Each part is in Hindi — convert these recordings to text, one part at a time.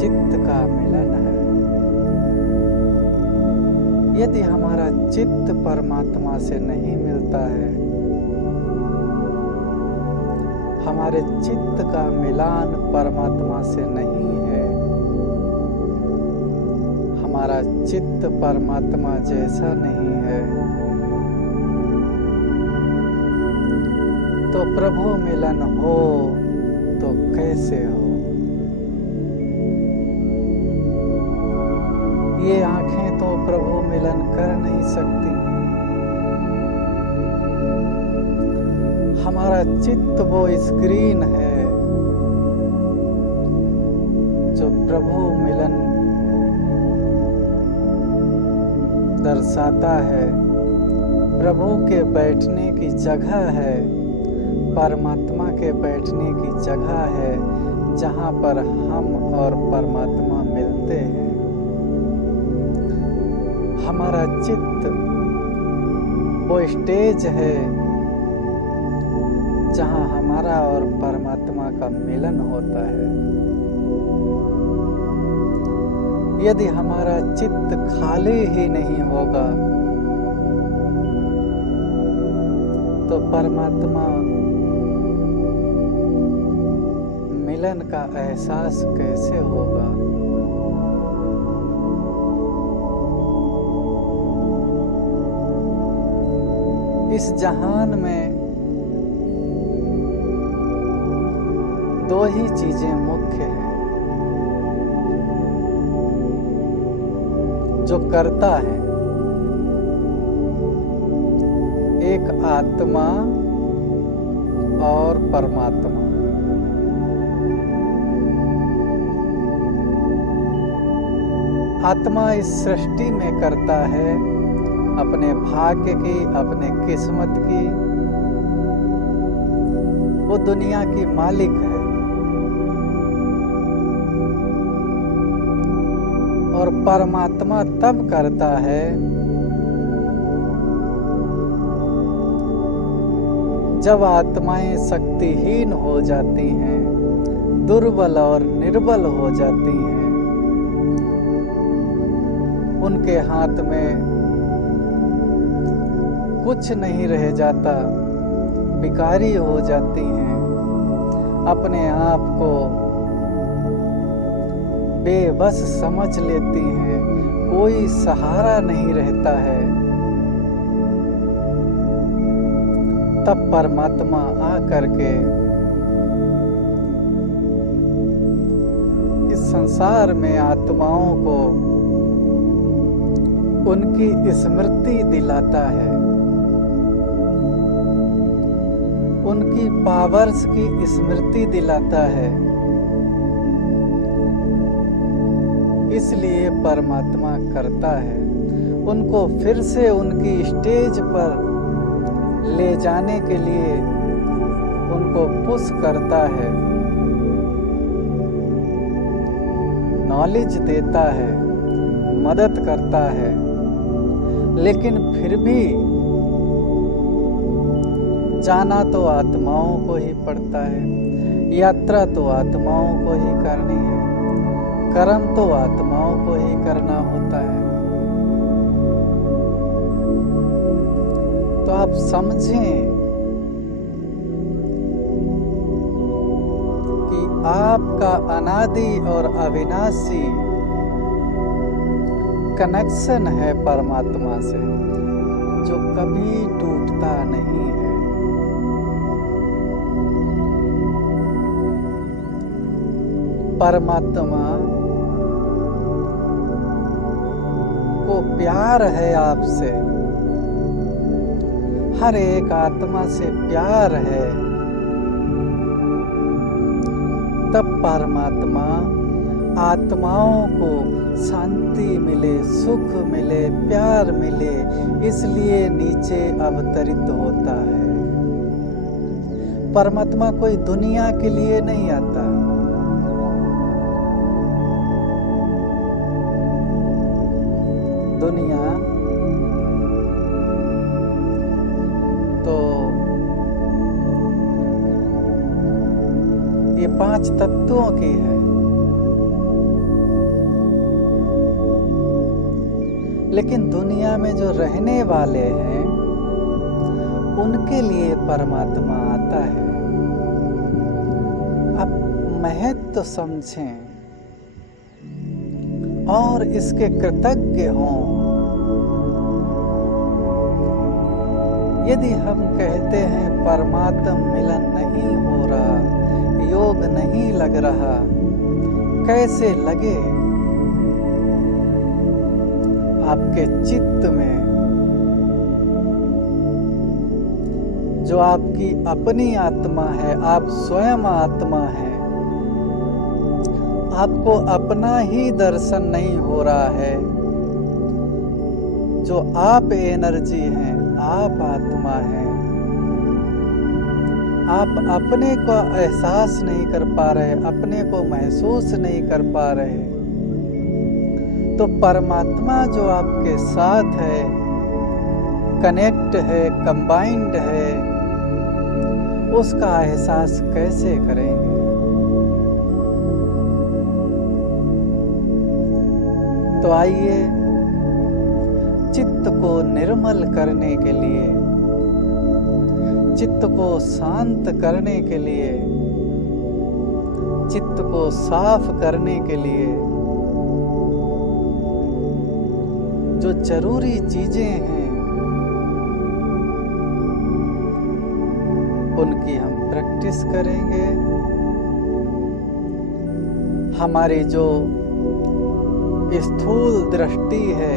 चित्त का मिलन है। यदि हमारा चित्त परमात्मा से नहीं मिलता है, हमारे चित्त का मिलान परमात्मा से नहीं है, हमारा चित्त परमात्मा जैसा नहीं है, तो प्रभु मिलन हो तो कैसे हो? ये आंखें तो प्रभु मिलन कर नहीं सकती। हमारा चित्त वो स्क्रीन है जो प्रभु मिलन दर्शाता है। प्रभु के बैठने की जगह है, परमात्मा के बैठने की जगह है, जहाँ पर हम और परमात्मा मिलते हैं। हमारा चित्त वो स्टेज है जहाँ हमारा और परमात्मा का मिलन होता है। यदि हमारा चित्त खाली ही नहीं होगा तो परमात्मा मिलन का एहसास कैसे होगा? इस जहान में दो ही चीजें मुख्य हैं जो करता है, एक आत्मा और परमात्मा। आत्मा इस सृष्टि में करता है अपने भाग्य की, अपने किस्मत की। वो दुनिया की मालिक है और परमात्मा तब करता है जब आत्माएं शक्तिहीन हो जाती हैं, दुर्बल और निर्बल हो जाती हैं। उनके हाथ में कुछ नहीं रह जाता, भिखारी हो जाती हैं, अपने आप को बेबस समझ लेती हैं, कोई सहारा नहीं रहता है। तब परमात्मा आ करके इस संसार में आत्माओं को उनकी स्मृति दिलाता है, उनकी पावर्स की स्मृति दिलाता है। इसलिए परमात्मा करता है, उनको फिर से उनकी स्टेज पर ले जाने के लिए उनको पुश करता है, नॉलेज देता है, मदद करता है। लेकिन फिर भी जाना तो आत्माओं को ही पड़ता है, यात्रा तो आत्माओं को ही करनी है, कर्म तो आत्माओं को ही करना होता है। तो आप समझें कि आपका अनादि और अविनाशी कनेक्शन है परमात्मा से, जो कभी टूटता नहीं है। परमात्मा को प्यार है आपसे, हर एक आत्मा से प्यार है। तब परमात्मा आत्माओं को शांति मिले, सुख मिले, प्यार मिले, इसलिए नीचे अवतरित होता है। परमात्मा कोई दुनिया के लिए नहीं आता, दुनिया तो ये 5 तत्वों की है। लेकिन दुनिया में जो रहने वाले हैं उनके लिए परमात्मा आता है। अब महत्व तो समझें और इसके कृतज्ञ हों। यदि हम कहते हैं परमात्म मिलन नहीं हो रहा, योग नहीं लग रहा, कैसे लगे? आपके चित्त में जो आपकी अपनी आत्मा है, आप स्वयं आत्मा है, आपको अपना ही दर्शन नहीं हो रहा है। जो आप एनर्जी हैं, आप आत्मा हैं, आप अपने को एहसास नहीं कर पा रहे, अपने को महसूस नहीं कर पा रहे, तो परमात्मा जो आपके साथ है, कनेक्ट है, कंबाइंड है, उसका एहसास कैसे करेंगे? तो आइए चित्त को निर्मल करने के लिए, चित्त को शांत करने के लिए, चित्त को साफ करने के लिए जो जरूरी चीजें हैं उनकी हम प्रैक्टिस करेंगे। हमारी जो स्थूल दृष्टि है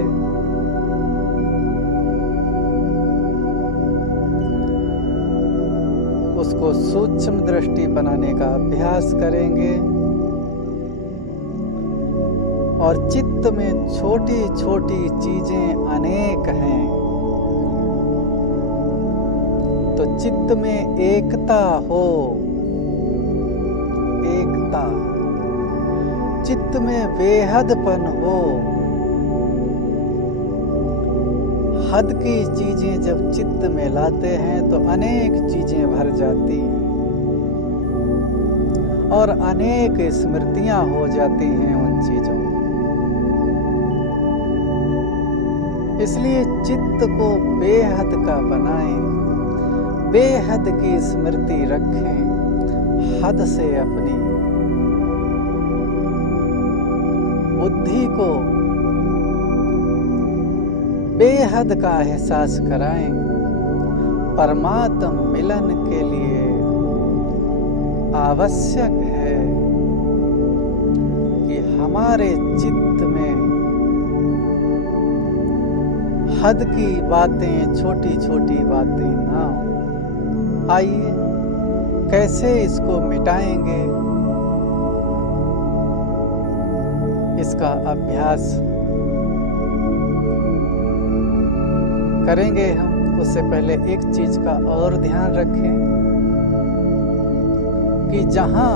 उसको सूक्ष्म दृष्टि बनाने का अभ्यास करेंगे और चित्त में छोटी छोटी चीजें अनेक हैं, तो चित्त में एकता हो, एकता, चित्त में बेहदपन हो। हद की चीजें जब चित्त में लाते हैं तो अनेक चीजें भर जाती हैं और अनेक स्मृतियां हो जाती हैं उन चीजों। इसलिए चित्त को बेहद का बनाएं, बेहद की स्मृति रखें, हद से अपनी बुद्धि को बेहद का एहसास कराएं। परमात्म मिलन के लिए आवश्यक है कि हमारे चित्त में हद की बातें, छोटी छोटी बातें ना हो। आइए कैसे इसको मिटाएंगे, इसका अभ्यास करेंगे हम। उससे पहले एक चीज का और ध्यान रखें कि जहां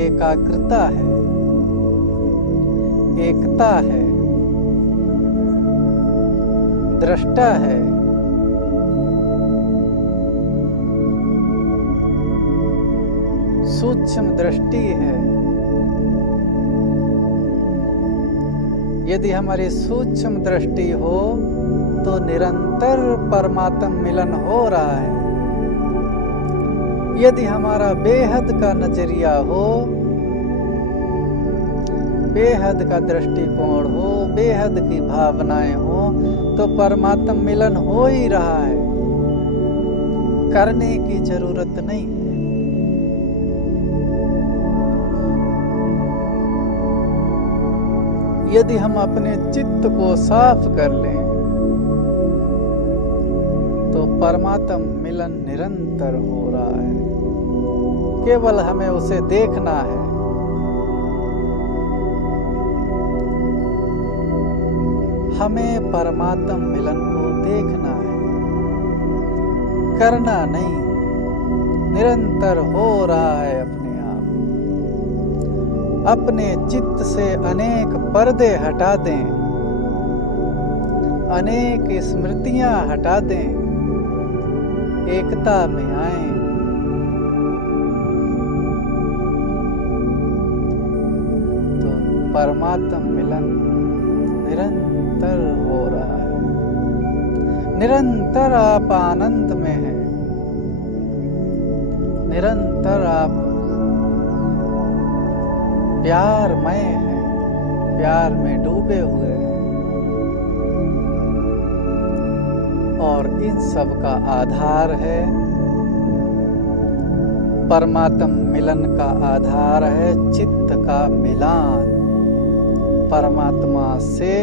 एकाग्रता है, एकता है, दृष्टा है, सूक्ष्म दृष्टि है, यदि हमारी सूक्ष्म दृष्टि हो तो निरंतर परमात्म मिलन हो रहा है। यदि हमारा बेहद का नजरिया हो, बेहद का दृष्टिकोण हो, बेहद की भावनाएं हो, तो परमात्म मिलन हो ही रहा है, करने की जरूरत नहीं है। यदि हम अपने चित्त को साफ कर लें तो परमात्म मिलन निरंतर हो रहा है, केवल हमें उसे देखना है। हमें परमात्म मिलन को देखना है, करना नहीं, निरंतर हो रहा है अपने आप। अपने चित्त से अनेक पर्दे हटा दें, अनेक स्मृतियां हटा दें, एकता में आएं। तो परमात्म मिलन निरंतर हो रहा है। निरंतर आप आनंद में हैं, निरंतर आप प्यारमय हैं, प्यार में डूबे हुए हैं। और इन सब का आधार है, परमात्म मिलन का आधार है चित्त का मिलान। परमात्मा से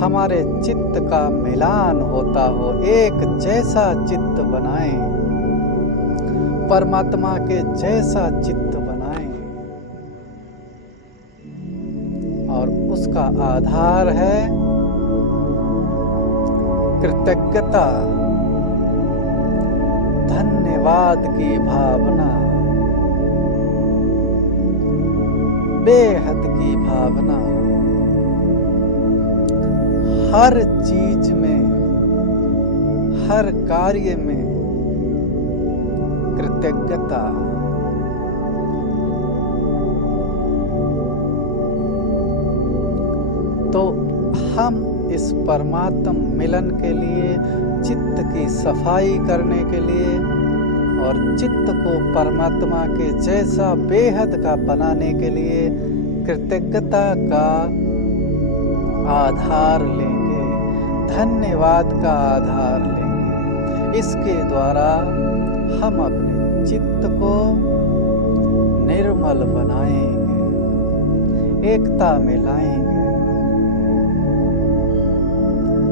हमारे चित्त का मिलान होता हो, एक जैसा चित्त बनाएं, परमात्मा के जैसा चित्त बनाएं। और उसका आधार है कृतज्ञता, धन्यवाद की भावना, बेहद की भावना। हर चीज में, हर कार्य में कृतज्ञता। तो हम इस परमात्म मिलन के लिए, चित्त की सफाई करने के लिए और चित्त को परमात्मा के जैसा बेहद का बनाने के लिए कृतज्ञता का आधार लेंगे, धन्यवाद का आधार लेंगे। इसके द्वारा हम अपने चित्त को निर्मल बनाएंगे, एकता में लाएंगे।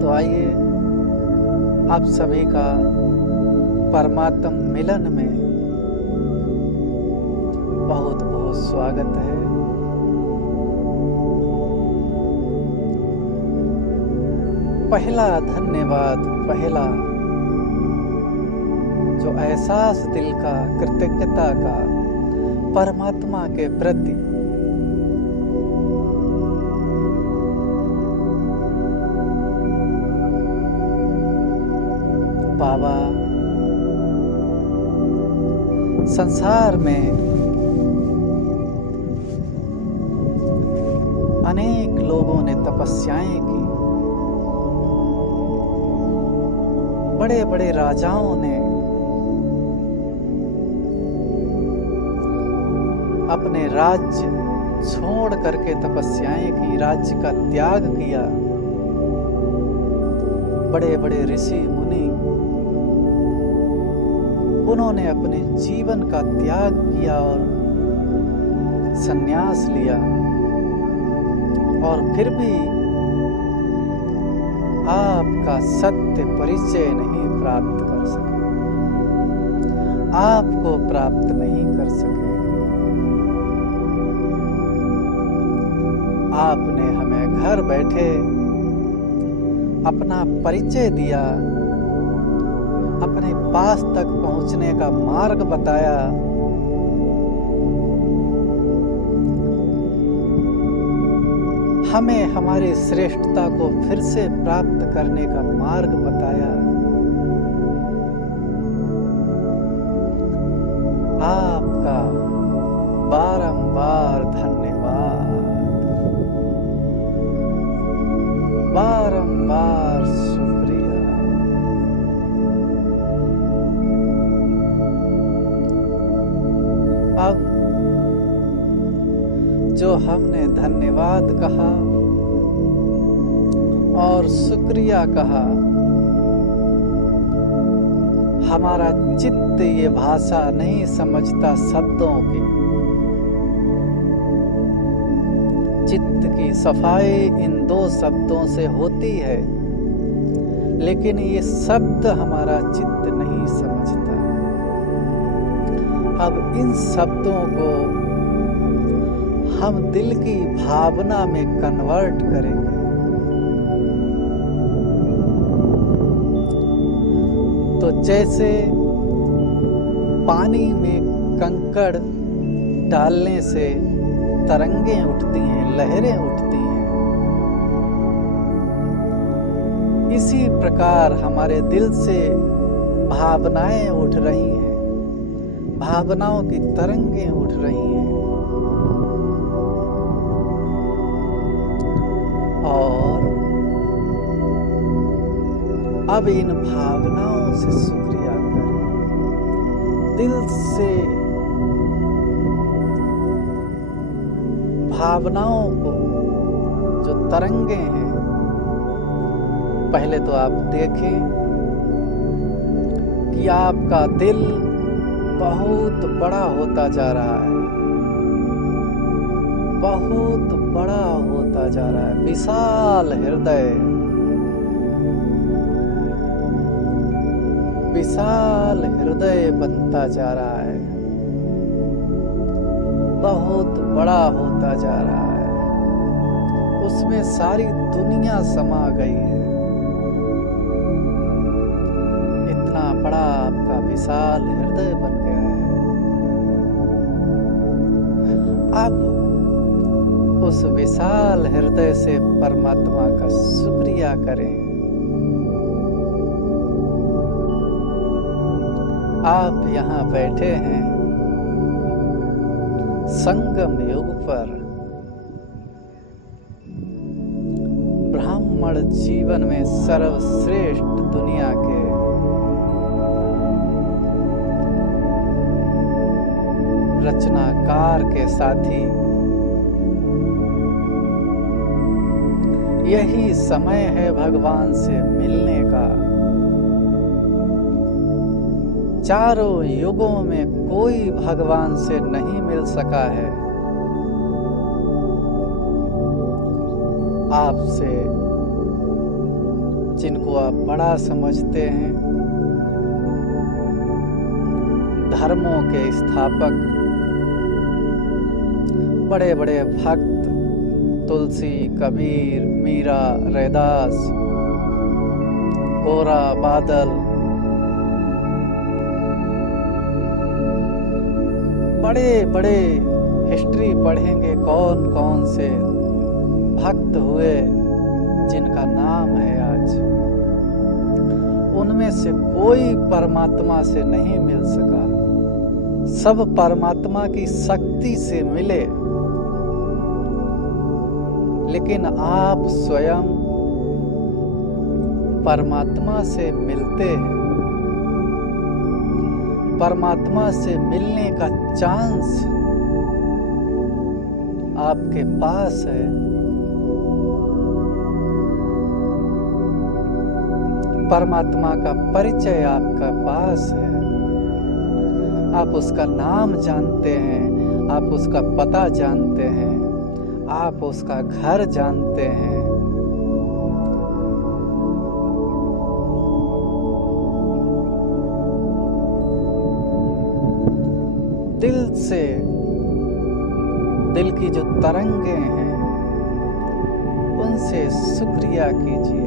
तो आइए आप सभी का परमात्म मिलन में बहुत बहुत स्वागत है। पहला धन्यवाद, पहला जो एहसास दिल का कृतज्ञता का परमात्मा के प्रति, बाबा संसार में अनेक लोगों ने तपस्याएं की, बड़े बड़े राजाओं ने अपने राज्य छोड़ करके तपस्याएं की, राज्य का त्याग किया। बड़े बड़े ऋषि मुनि, उन्होंने अपने जीवन का त्याग किया और संन्यास लिया, और फिर भी आपका सत्य परिचय नहीं प्राप्त कर सके, आपको प्राप्त नहीं कर सके। आपने हमें घर बैठे अपना परिचय दिया, अपने पास तक पहुंचने का मार्ग बताया। हमें हमारी श्रेष्ठता को फिर से प्राप्त करने का मार्ग बताया। आपका बारंबार धन्यवाद, बारंबार शुक्रिया। अब जो हमने धन्यवाद कहा और शुक्रिया कहा, हमारा चित्त ये भाषा नहीं समझता शब्दों की। चित्त की सफाई इन दो शब्दों से होती है, लेकिन ये शब्द हमारा चित्त नहीं समझता। अब इन शब्दों को हम दिल की भावना में कन्वर्ट करेंगे। तो जैसे पानी में कंकड़ डालने से तरंगें उठती हैं, लहरें उठती हैं, इसी प्रकार हमारे दिल से भावनाएं उठ रही हैं, भावनाओं की तरंगें उठ रही हैं। अब इन भावनाओं से शुक्रिया करें, दिल से भावनाओं को, जो तरंगे हैं, पहले तो आप देखें कि आपका दिल बहुत बड़ा होता जा रहा है, बहुत बड़ा होता जा रहा है, विशाल हृदय, विशाल हृदय बनता जा रहा है, बहुत बड़ा होता जा रहा है, उसमें सारी दुनिया समा गई है। इतना बड़ा आपका विशाल हृदय बन गया है। अब उस विशाल हृदय से परमात्मा का शुक्रिया करें। आप यहाँ बैठे हैं संगम युग पर, ब्राह्मण जीवन में सर्वश्रेष्ठ दुनिया के रचनाकार के साथी, यही समय है भगवान से मिलने का। चारों युगों में कोई भगवान से नहीं मिल सका है। आपसे, जिनको आप बड़ा समझते हैं, धर्मों के स्थापक, बड़े बड़े भक्त, तुलसी, कबीर, मीरा, रैदास, गोरा, बादल, बड़े बड़े हिस्ट्री पढ़ेंगे, कौन कौन से भक्त हुए जिनका नाम है आज, उनमें से कोई परमात्मा से नहीं मिल सका। सब परमात्मा की शक्ति से मिले, लेकिन आप स्वयं परमात्मा से मिलते हैं। परमात्मा से मिलने का चांस आपके पास है। परमात्मा का परिचय आपका पास है। आप उसका नाम जानते हैं, आप उसका पता जानते हैं, आप उसका घर जानते हैं। दिल से, दिल की जो तरंगे हैं, उनसे शुक्रिया कीजिए।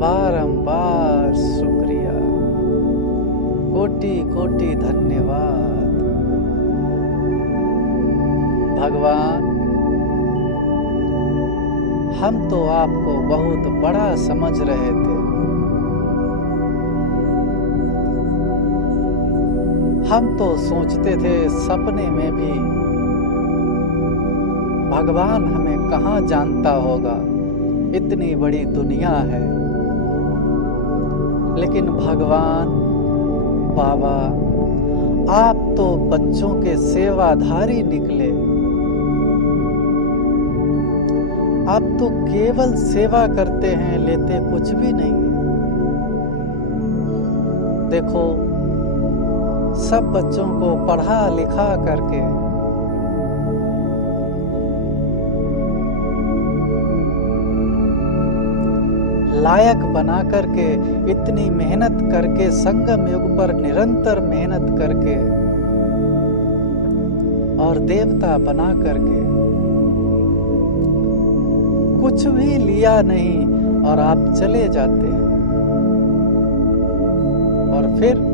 बारंबार शुक्रिया, कोटि कोटि धन्यवाद। भगवान, हम तो आपको बहुत बड़ा समझ रहे थे, हम तो सोचते थे सपने में भी भगवान हमें कहाँ जानता होगा, इतनी बड़ी दुनिया है। लेकिन भगवान, बाबा, आप तो बच्चों के सेवाधारी निकले। आप तो केवल सेवा करते हैं, लेते कुछ भी नहीं। देखो, सब बच्चों को पढ़ा लिखा करके लायक बना करके, इतनी मेहनत करके, संगम युग पर निरंतर मेहनत करके और देवता बना करके कुछ भी लिया नहीं और आप चले जाते हैं। और फिर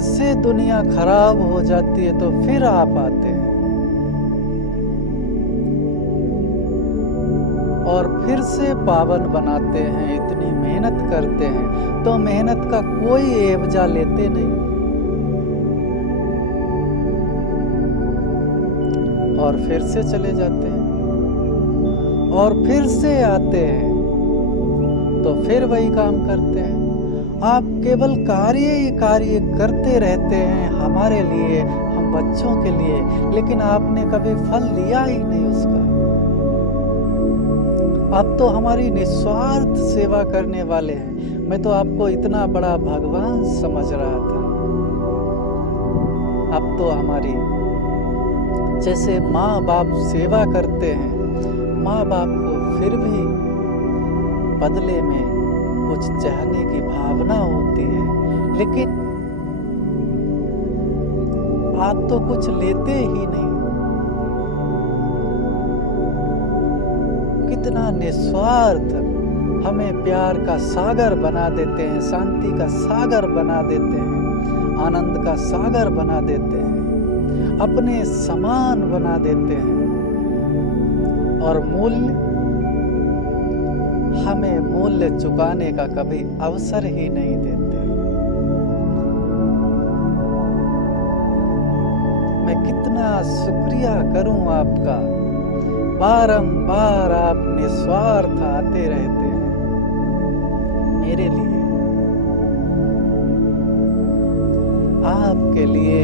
से दुनिया खराब हो जाती है तो फिर आप आते हैं और फिर से पावन बनाते हैं, इतनी मेहनत करते हैं तो मेहनत का कोई एवजा लेते नहीं। और फिर से चले जाते हैं और फिर से आते हैं तो फिर वही काम करते हैं। आप केवल कार्य ही कार्य करते रहते हैं हमारे लिए, हम बच्चों के लिए, लेकिन आपने कभी फल लिया ही नहीं उसका। आप तो हमारी निस्वार्थ सेवा करने वाले हैं। मैं तो आपको इतना बड़ा भगवान समझ रहा था। आप तो हमारी जैसे माँ बाप सेवा करते हैं, माँ बाप को फिर भी बदले में कुछ चाहने की भावना होती है, लेकिन आप तो कुछ लेते ही नहीं। कितना निस्वार्थ, हमें प्यार का सागर बना देते हैं, शांति का सागर बना देते हैं, आनंद का सागर बना देते हैं, अपने समान बना देते हैं, और हमें मूल्य चुकाने का कभी अवसर ही नहीं देते। मैं कितना शुक्रिया करूं आपका, बारंबार आप निस्वार्थ आते रहते हैं मेरे लिए, आपके लिए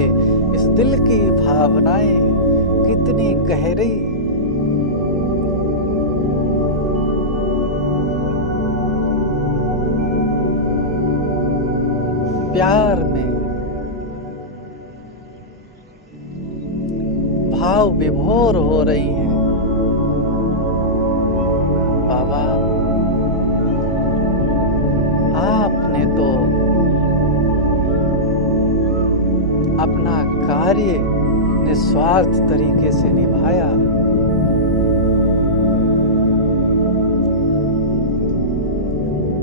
इस दिल की भावनाएं कितनी गहरी, प्यार में भाव विभोर हो रही हैं। बाबा, आपने तो अपना कार्य निस्वार्थ तरीके से निभाया।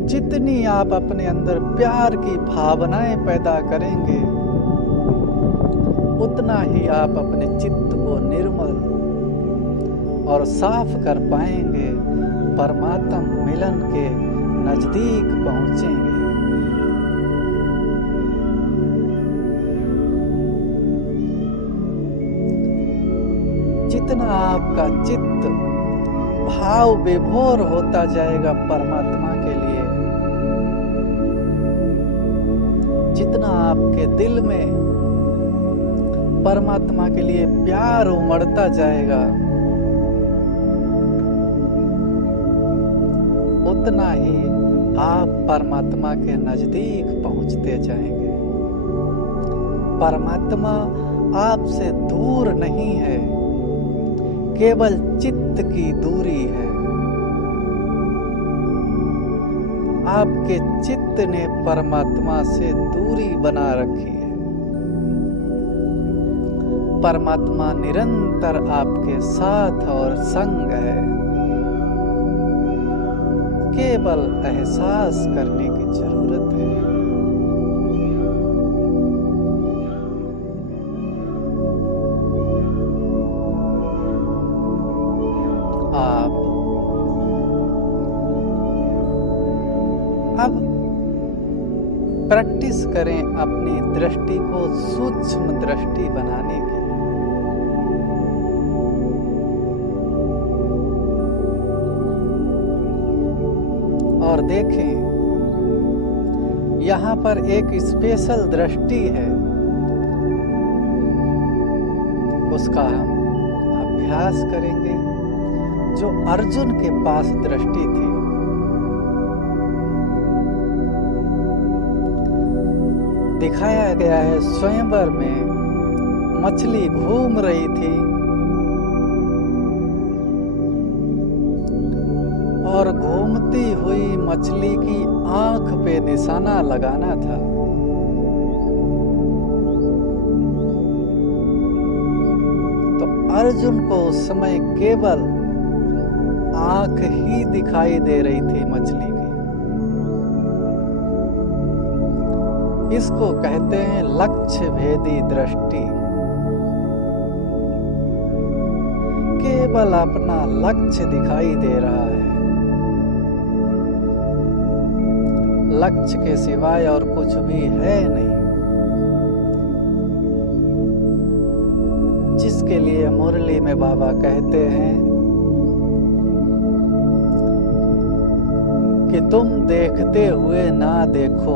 जितनी आप अपने अंदर प्यार की भावनाएं पैदा करेंगे, उतना ही आप अपने चित्त को निर्मल और साफ कर पाएंगे, परमात्म मिलन के नजदीक पहुंचेंगे। जितना आपका चित्त भाव विभोर होता जाएगा परमात्मा के लिए, जितना आपके दिल में परमात्मा के लिए प्यार उमड़ता जाएगा, उतना ही आप परमात्मा के नजदीक पहुंचते जाएंगे। परमात्मा आपसे दूर नहीं है, केवल चित्त की दूरी है। आपके चित्त ने परमात्मा से दूरी बना रखी है। परमात्मा निरंतर आपके साथ और संग है, केवल एहसास करने की जरूरत है। आप अब प्रैक्टिस करें अपनी दृष्टि को सूक्ष्म दृष्टि बनाने की। और देखें, यहाँ पर एक स्पेशल दृष्टि है, उसका हम अभ्यास करेंगे, जो अर्जुन के पास दृष्टि थी। दिखाया गया है स्वयंवर में मछली घूम रही थी और घूमती हुई मछली की आंख पे निशाना लगाना था। तो अर्जुन को उस समय केवल आंख ही दिखाई दे रही थी मछली की। इसको कहते हैं लक्ष्य भेदी दृष्टि। केवल अपना लक्ष्य दिखाई दे रहा है, लक्ष्य के सिवाय और कुछ भी है नहीं। जिसके लिए मुरली में बाबा कहते हैं कि तुम देखते हुए ना देखो,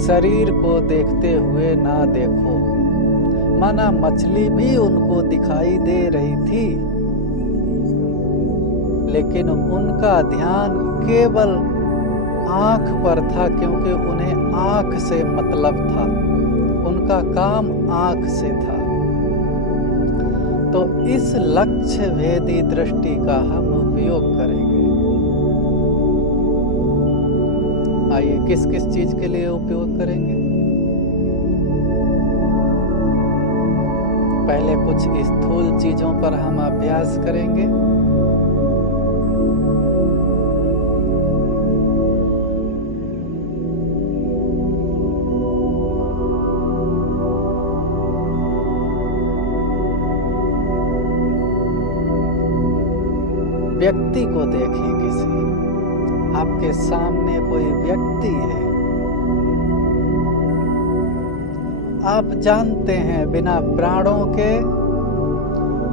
शरीर को देखते हुए ना देखो। माना मछली भी उनको दिखाई दे रही थी, लेकिन उनका ध्यान केवल आँख पर था, क्योंकि उन्हें आँख से मतलब था, उनका काम आँख से था। तो इस लक्ष्य भेदी दृष्टि का हम उपयोग करेंगे। आइए, किस किस चीज के लिए उपयोग करेंगे? पहले कुछ स्थूल चीजों पर हम अभ्यास करेंगे। व्यक्ति को देखें, किसी आपके सामने कोई व्यक्ति है, आप जानते हैं बिना प्राणों के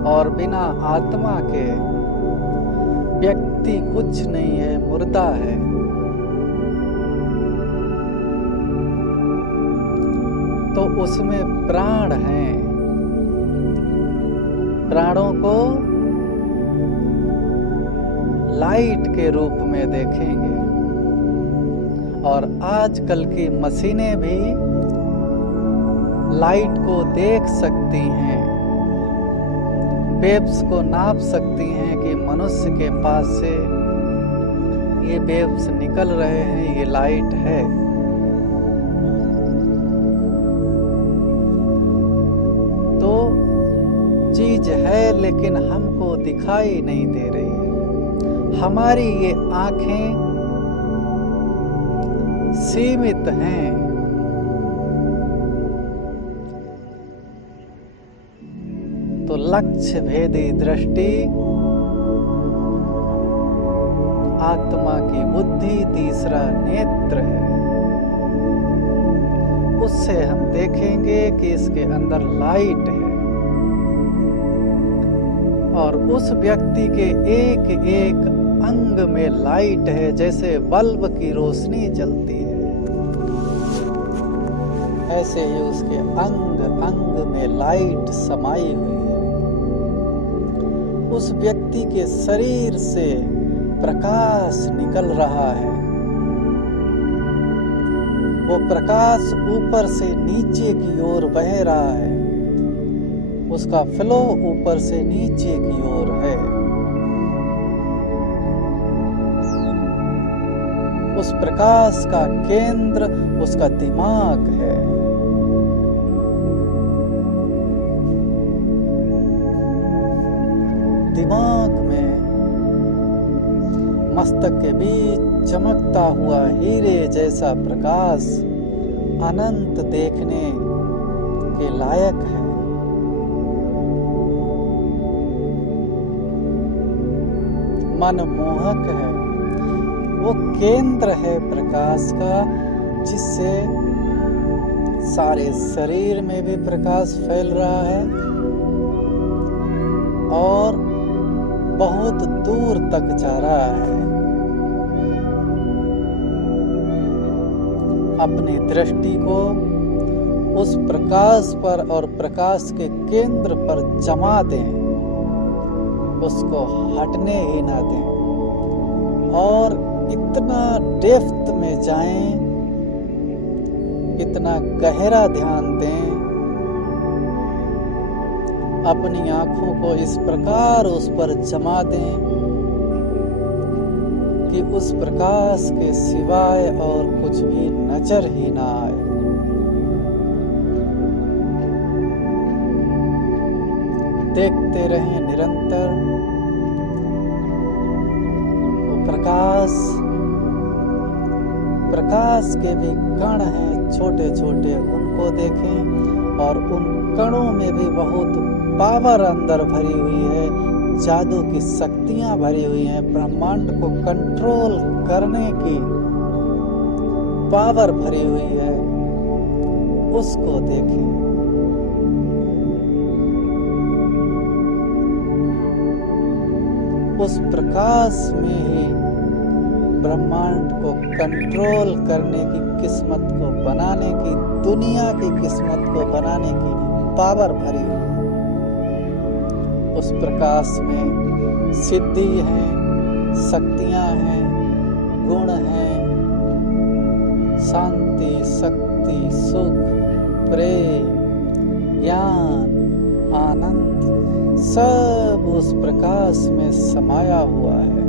और बिना आत्मा के व्यक्ति कुछ नहीं है, मुर्दा है। तो उसमें प्राण हैं। प्राणों को लाइट के रूप में देखेंगे। और आजकल की मशीनें भी लाइट को देख सकती हैं, वेव्स को नाप सकती हैं कि मनुष्य के पास से ये वेव्स निकल रहे हैं, ये लाइट है। तो चीज है, लेकिन हमको दिखाई नहीं दे रही है। हमारी ये आंखें सीमित हैं। तो लक्ष्य भेदी दृष्टि, आत्मा की बुद्धि, तीसरा नेत्र है। उससे हम देखेंगे कि इसके अंदर लाइट है और उस व्यक्ति के एक एक अंग में लाइट है, जैसे बल्ब की रोशनी जलती है, ऐसे ही उसके अंग अंग में लाइट समाई हुई है। उस व्यक्ति के शरीर से प्रकाश निकल रहा है। वो प्रकाश ऊपर से नीचे की ओर बह रहा है, उसका फ्लो ऊपर से नीचे की ओर है। उस प्रकाश का केंद्र उसका दिमाग है। दिमाग में मस्तक के बीच चमकता हुआ हीरे जैसा प्रकाश अनंत देखने के लायक है। मनमोहक है। वो केंद्र है प्रकाश का, जिससे सारे शरीर में भी प्रकाश फैल रहा है और बहुत दूर तक जा रहा है। अपनी दृष्टि को उस प्रकाश पर और प्रकाश के केंद्र पर जमा दें, उसको हटने ही ना दें और इतना डेप्थ में जाएं, इतना गहरा ध्यान दें, अपनी आंखों को इस प्रकार उस पर जमा दें कि उस प्रकाश के सिवाय और कुछ भी नजर ही ना आए। देखते रहें निरंतर। वो प्रकाश के भी कण हैं छोटे छोटे, उनको देखें और उन कणों में भी बहुत पावर अंदर भरी हुई है, जादू की शक्तियां भरी हुई हैं, ब्रह्मांड को कंट्रोल करने की पावर भरी हुई है, उसको देखें। उस प्रकाश में ही ब्रह्मांड को कंट्रोल करने की किस्मत को बनाने की, दुनिया की किस्मत को बनाने की पावर भरी है। उस प्रकाश में सिद्धि है, शक्तियां हैं, गुण हैं, शांति, शक्ति, सुख, प्रेम, ज्ञान, आनंद सब उस प्रकाश में समाया हुआ है।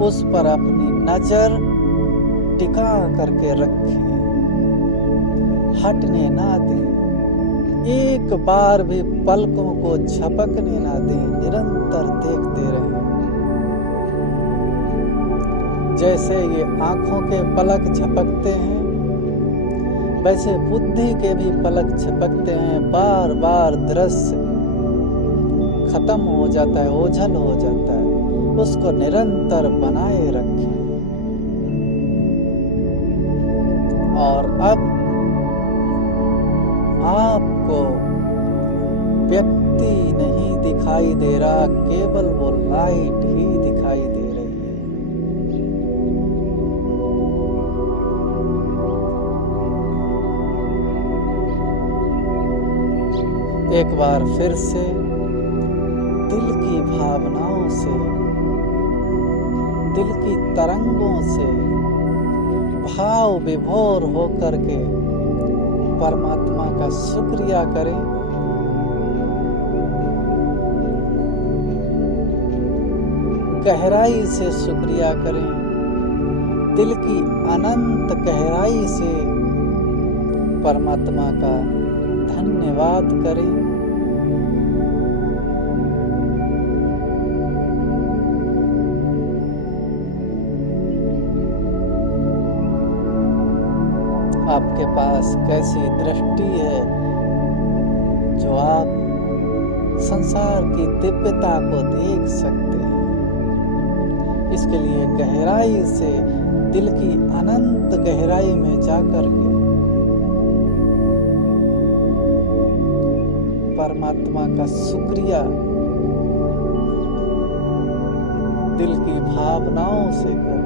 उस पर अपनी नजर टिका करके रखें, हटने ना दें, एक बार भी पलकों को झपकने ना दें, निरंतर देखते रहें। जैसे ये आंखों के पलक झपकते हैं, वैसे बुद्धि के भी पलक झपकते हैं। बार बार दृश्य खत्म हो जाता है, ओझल हो जाता है, उसको निरंतर बनाए रखें। और अब आपको व्यक्ति नहीं दिखाई दे रहा, केवल वो लाइट ही दिखाई दे रही है। एक बार फिर से दिल की भावनाओं से, दिल की तरंगों से भाव विभोर होकर के परमात्मा का शुक्रिया करें। गहराई से शुक्रिया करें, दिल की अनंत गहराई से परमात्मा का धन्यवाद करें। आपके पास कैसी दृष्टि है जो आप संसार की दिव्यता को देख सकते हैं। इसके लिए गहराई से, दिल की अनंत गहराई में जाकर के परमात्मा का शुक्रिया दिल की भावनाओं से करें।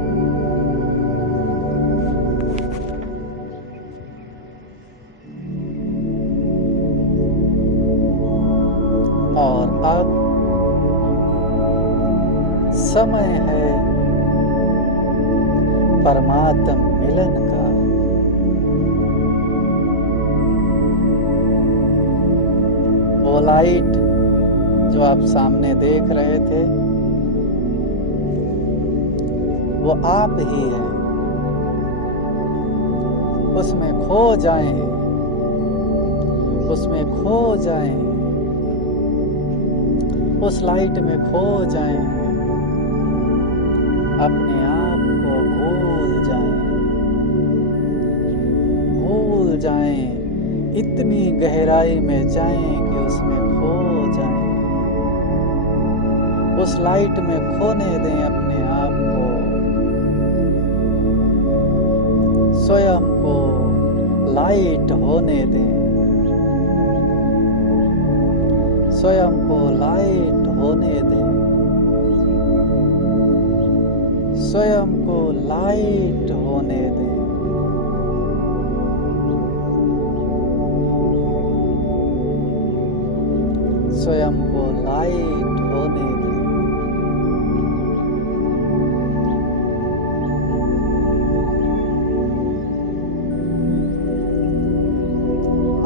और अब समय है परमात्म मिलन का। वो लाइट जो आप सामने देख रहे थे, वो आप ही है। उसमें खो जाएं, उसमें खो जाएं, उस लाइट में खो जाएं, अपने आप को भूल जाएं, इतनी गहराई में जाएं कि उसमें खो जाएं। उस लाइट में खोने दें अपने आप को, स्वयं को लाइट होने दें, स्वयं को लाइट होने दें, स्वयं को लाइट होने दें। स्वयं को लाइट होने दें।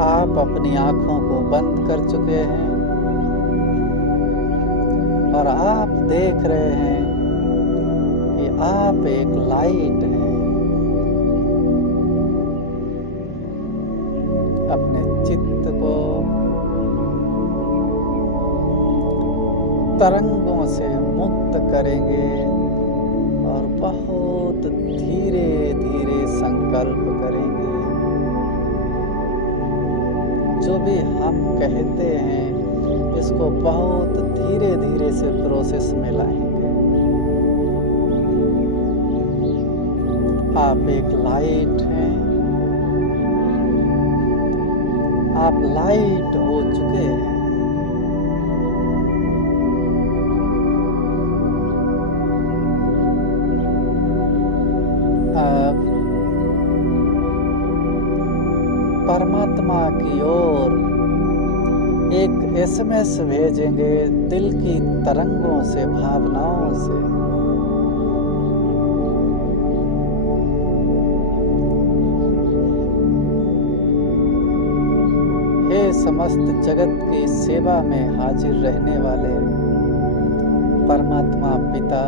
आप अपनी आंखों को बंद कर चुके हैं और आप देख रहे हैं कि आप एक लाइट हैं। अपने चित्त को तरंगों से मुक्त करेंगे और बहुत धीरे धीरे संकल्प करेंगे। जो भी हम कहते हैं इसको बहुत धीरे धीरे से प्रोसेस में लाएंगे। आप एक लाइट हैं, आप लाइट हो चुके हैं। अब परमात्मा की ओर एक एसएमएस भेजेंगे दिल की तरंगों से, भावनाओं से। हे समस्त जगत की सेवा में हाजिर रहने वाले परमात्मा पिता,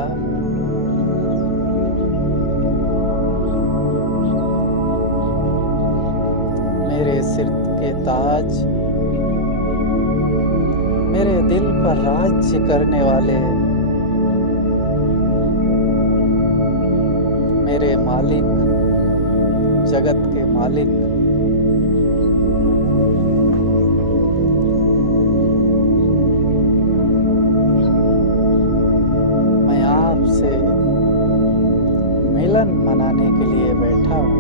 मेरे सिर के ताज, मेरे दिल पर राज्य करने वाले मेरे मालिक, जगत के मालिक, मैं आपसे मिलन मनाने के लिए बैठा हूँ।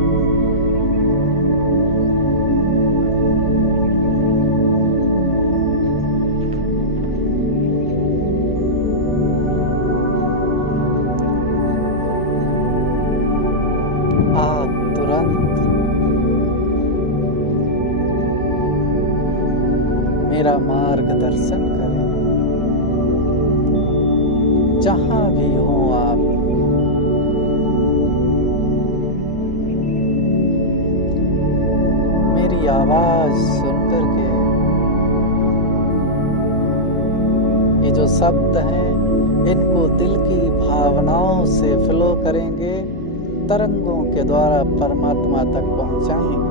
आप तुरंत मेरा मार्गदर्शन करें। जहां भी हो आप, मेरी आवाज सुनकर के ये जो शब्द हैं इनको दिल की भावनाओं से फ्लो करेंगे, तरंगों के द्वारा परमात्मा तक पहुंचाएंगे।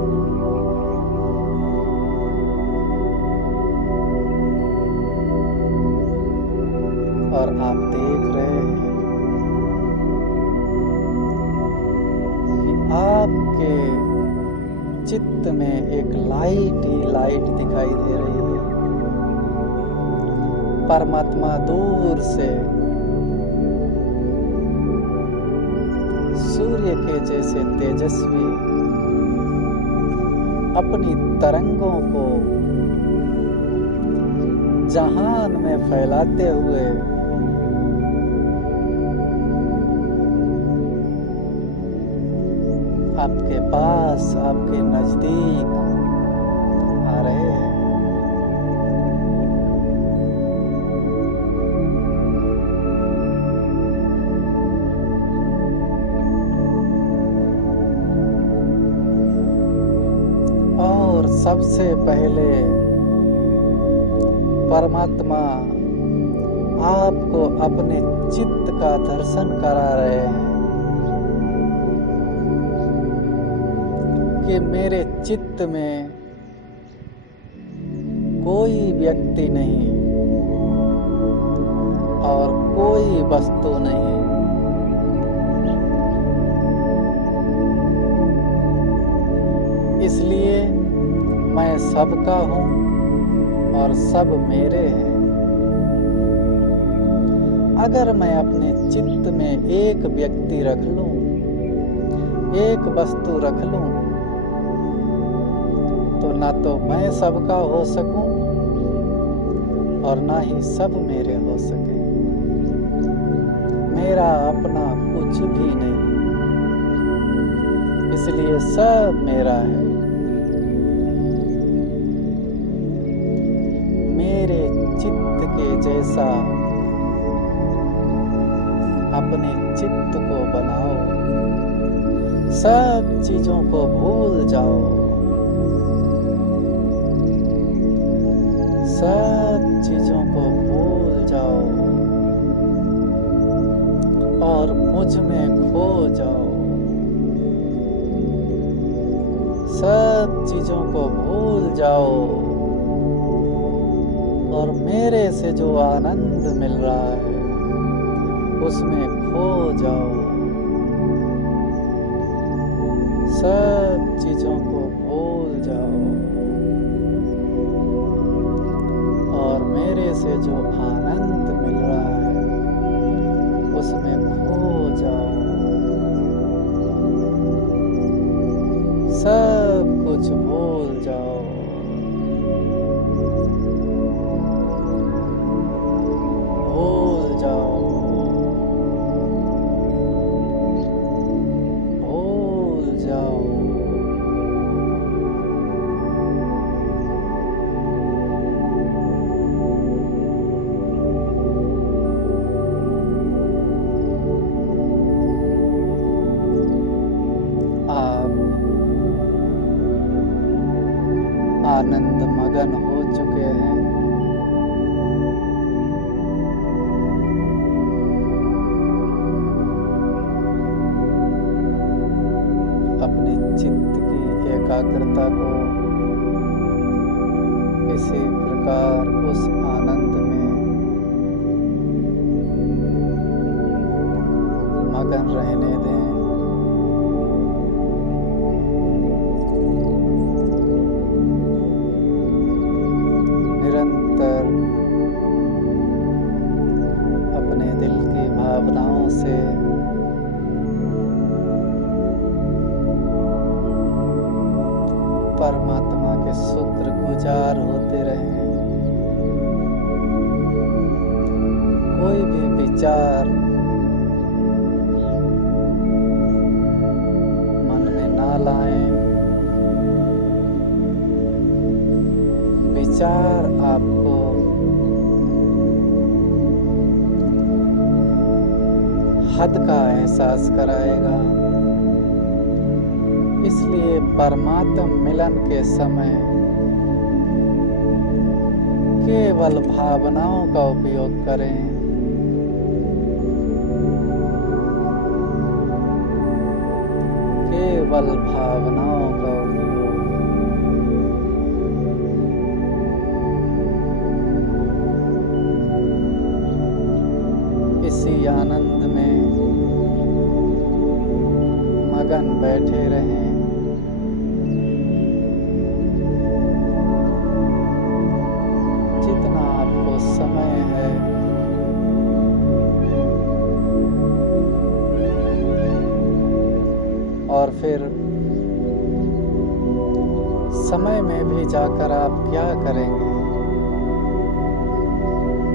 और आप देख रहे हैं कि आपके चित्त में एक लाइट ही लाइट दिखाई दे रही है। परमात्मा दूर से सूर्य के जैसे तेजस्वी अपनी तरंगों को जहान में फैलाते हुए आपके पास, आपके नजदीक आ रहे हैं। और सबसे पहले परमात्मा आपको अपने चित्त का दर्शन करा रहे हैं कि मेरे चित्त में कोई व्यक्ति नहीं और कोई वस्तु नहीं। इसलिए मैं सबका हूँ और सब मेरे हैं। अगर मैं अपने चित्त में एक व्यक्ति रख लूं, एक वस्तु रख लूं, तो ना तो मैं सबका हो सकूं और ना ही सब मेरे हो सके। मेरा अपना कुछ भी नहीं, इसलिए सब मेरा है। मेरे चित्त के जैसा अपने चित्त को बनाओ, सब चीजों को भूल जाओ, सब चीजों को भूल जाओ और मुझ में खो जाओ। सब चीजों को भूल जाओ और मेरे से जो आनंद मिल रहा है उसमें खो जाओ। सब चीजों को भूल जाओ और मेरे से जो आनंद मिल रहा है उसमें खो जाओ। सब कुछ भूल जाओ। एकाग्रता को इसी प्रकार उस आनंद में मगन रहने दें। निरंतर अपने दिल की भावनाओं से परमात्मा के शुक्रगुजार होते रहें। कोई भी विचार मन में ना लाएं। विचार आपको हद का एहसास कराएगा। इसलिए परमात्मा मिलन के समय केवल भावनाओं का उपयोग करें। केवल भावनाओं का उपयोग। इसी आनंद में मगन बैठे रहें। जितना आपको समय है और फिर समय में भी जाकर आप क्या करेंगे?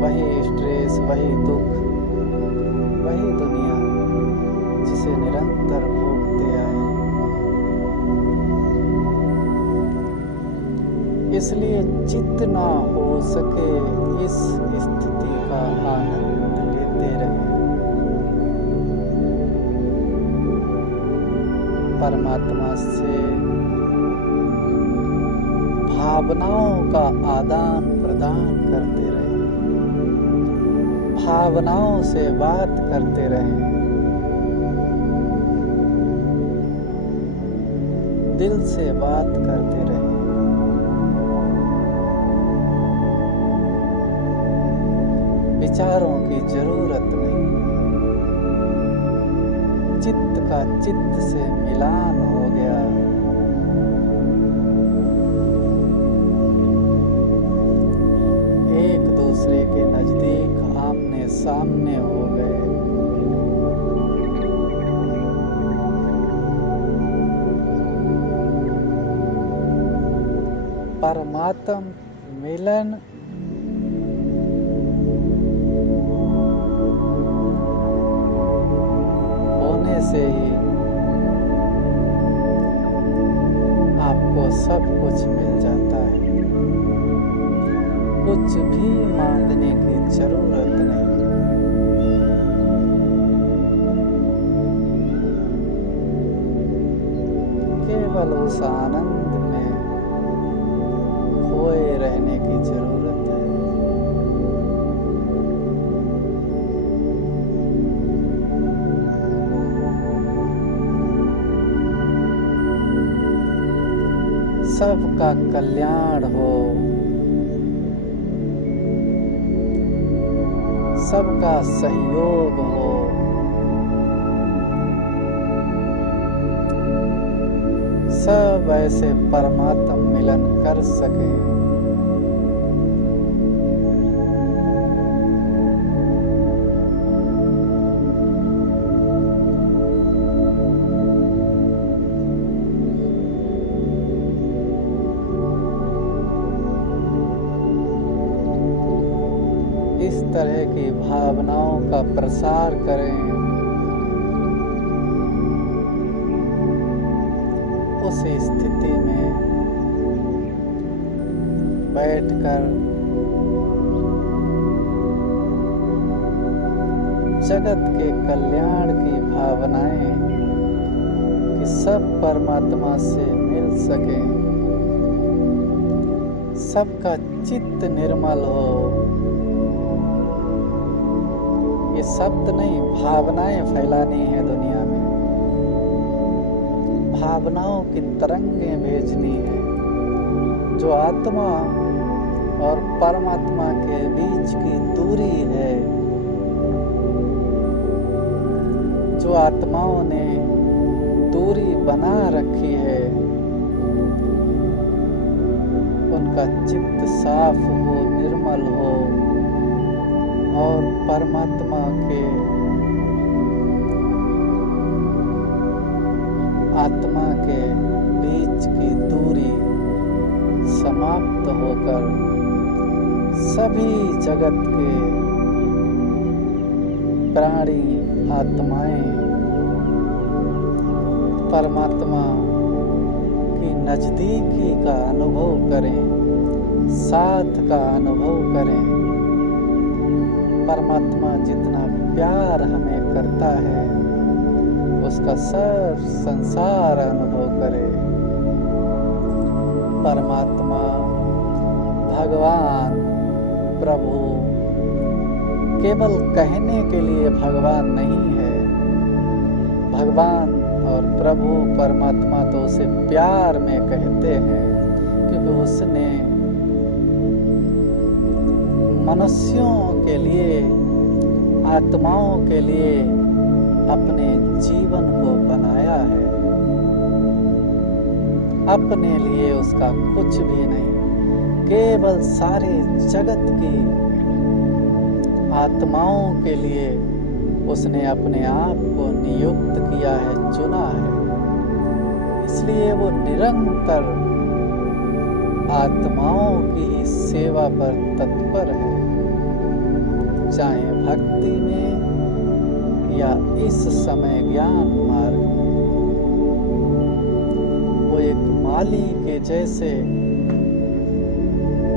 वही स्ट्रेस, वही दुख, वही दुनिया जिसे निरंतर भोगते आए। इसलिए जितना हो सके इस स्थिति का आनंद लेते रहें। परमात्मा से भावनाओं का आदान प्रदान करते रहें। भावनाओं से बात करते रहें। दिल से बात करते रहें। विचारों की जरूरत नहीं। चित्त का चित्त से मिलान हो गया। एक दूसरे के नजदीक आमने सामने हो गए। परमात्मा मिलन होने से ही आपको सब कुछ मिल जाता है। कुछ भी मांगने की जरूरत नहीं। केवल उस आनंद में खोए रहने की जरूरत है। सबका कल्याण हो। सबका सहयोग हो। सब ऐसे परमात्मा मिलन कर सके। इस तरह की भावनाओं का प्रसार करें। उस स्थिति में बैठकर जगत के कल्याण की भावनाएं कि सब परमात्मा से मिल सके। सबका चित्त निर्मल हो। ये शब्द नहीं, भावनाएं फैलानी है दुनिया में। भावनाओं की तरंगें भेजनी है। जो आत्मा और परमात्मा के बीच की दूरी है, जो आत्माओं ने दूरी बना रखी है, उनका चित्त साफ हो, निर्मल हो और परमात्मा के आत्मा के बीच की दूरी समाप्त होकर सभी जगत के प्राणी आत्माएं परमात्मा की नजदीकी का अनुभव करें, साथ का अनुभव करें। परमात्मा जितना प्यार हमें करता है, उसका सब संसार अनुभव करे। परमात्मा, भगवान, प्रभु केवल कहने के लिए भगवान नहीं है। भगवान और प्रभु परमात्मा तो उसे प्यार में कहते हैं, क्योंकि उसने मनुष्यों के लिए, आत्माओं के लिए अपने जीवन को बनाया है। अपने लिए उसका कुछ भी नहीं, केवल सारे जगत की आत्माओं के लिए उसने अपने आप को नियुक्त किया है, चुना है। इसलिए वो निरंतर आत्माओं की ही सेवा पर तत्पर है, चाहे भक्ति में या इस समय ज्ञान मार्ग। वो एक माली के जैसे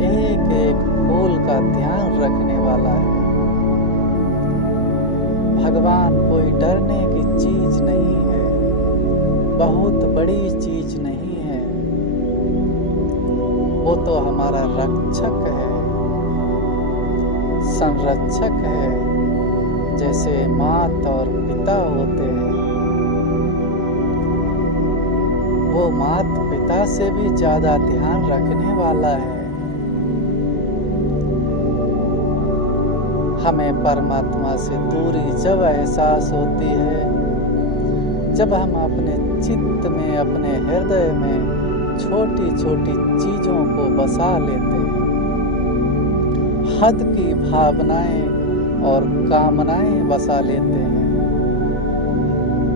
एक एक फूल का ध्यान रखने वाला है। भगवान कोई डरने की चीज नहीं है, बहुत बड़ी चीज नहीं है। वो तो हमारा रक्षक है, संरक्षक है। जैसे मात और पिता होते हैं, वो मात पिता से भी ज्यादा ध्यान रखने वाला है। हमें परमात्मा से दूरी जब एहसास होती है, जब हम अपने चित्त में, अपने हृदय में छोटी छोटी चीजों को बसा लेते हैं, हद की भावनाएं और कामनाएं बसा लेते हैं,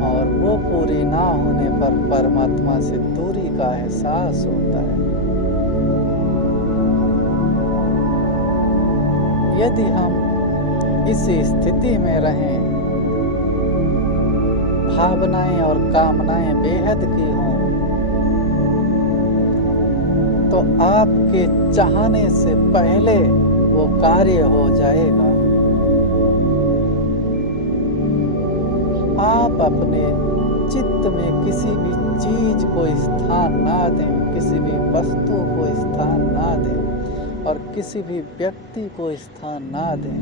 और वो पूरी ना होने पर परमात्मा से दूरी का एहसास होता है। यदि हम इस स्थिति में रहें, भावनाएं और कामनाएं बेहद की हों, तो आपके चाहने से पहले वो कार्य हो जाएगा। आप अपने चित्त में किसी भी चीज को स्थान ना दें, किसी भी वस्तु को स्थान ना दें और किसी भी व्यक्ति को स्थान ना दें,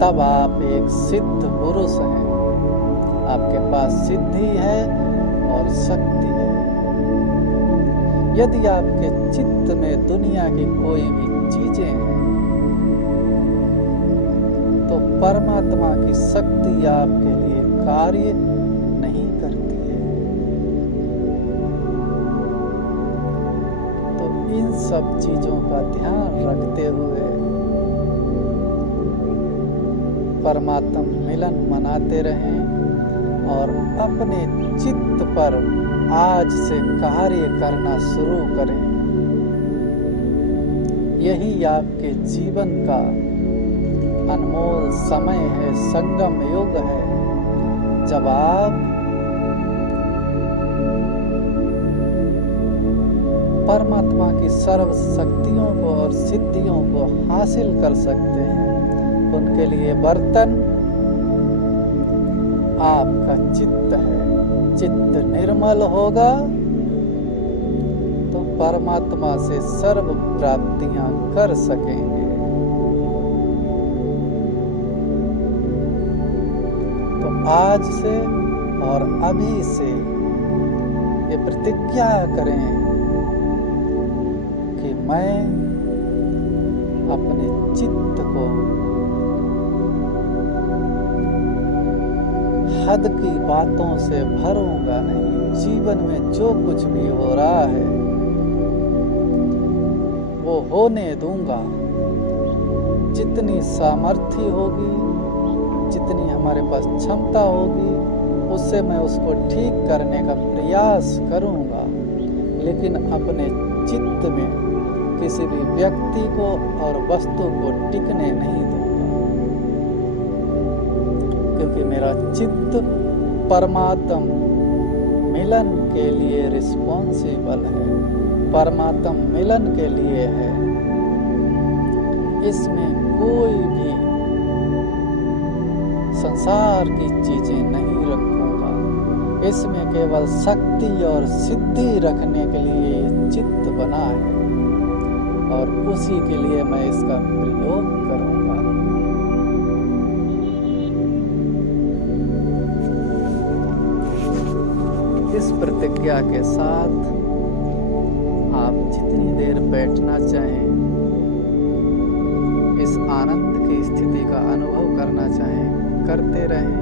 तब आप एक सिद्ध पुरुष हैं। आपके पास सिद्धि है और शक्ति है। यदि आपके चित्त में दुनिया की कोई भी चीजें हैं, तो परमात्मा की शक्ति आपके लिए कार्य नहीं करती है। तो इन सब चीजों का ध्यान रखते हुए परमात्मा मिलन मनाते रहें और अपने चित्त पर आज से कार्य करना शुरू करें। यही आपके जीवन का अनमोल समय है, संगम युग है, जब आप परमात्मा की सर्व शक्तियों को और सिद्धियों को हासिल कर सकते हैं। उनके लिए बर्तन आपका चित्त है। चित्त निर्मल होगा तो परमात्मा से सर्व प्राप्तियां कर सकेंगे। तो आज से और अभी से ये प्रतिज्ञा करें कि मैं अपने चित्त को हद की बातों से भरूंगा नहीं। जीवन में जो कुछ भी हो रहा है वो होने दूंगा। जितनी सामर्थ्य होगी, जितनी हमारे पास क्षमता होगी, उससे मैं उसको ठीक करने का प्रयास करूंगा, लेकिन अपने चित्त में किसी भी व्यक्ति को और वस्तु को टिकने नहीं दूंगा, क्योंकि मेरा चित्त परमात्म मिलन के लिए रिस्पॉन्सिबल है, परमात्म मिलन के लिए है। इसमें कोई भी संसार की चीजें नहीं रखूंगा। इसमें केवल शक्ति और सिद्धि रखने के लिए चित्त बना है और उसी के लिए मैं इसका प्रयोग करूंगा। इस प्रतिज्ञा के साथ आप जितनी देर बैठना चाहें, इस आनंद की स्थिति का अनुभव करना चाहें, करते रहें।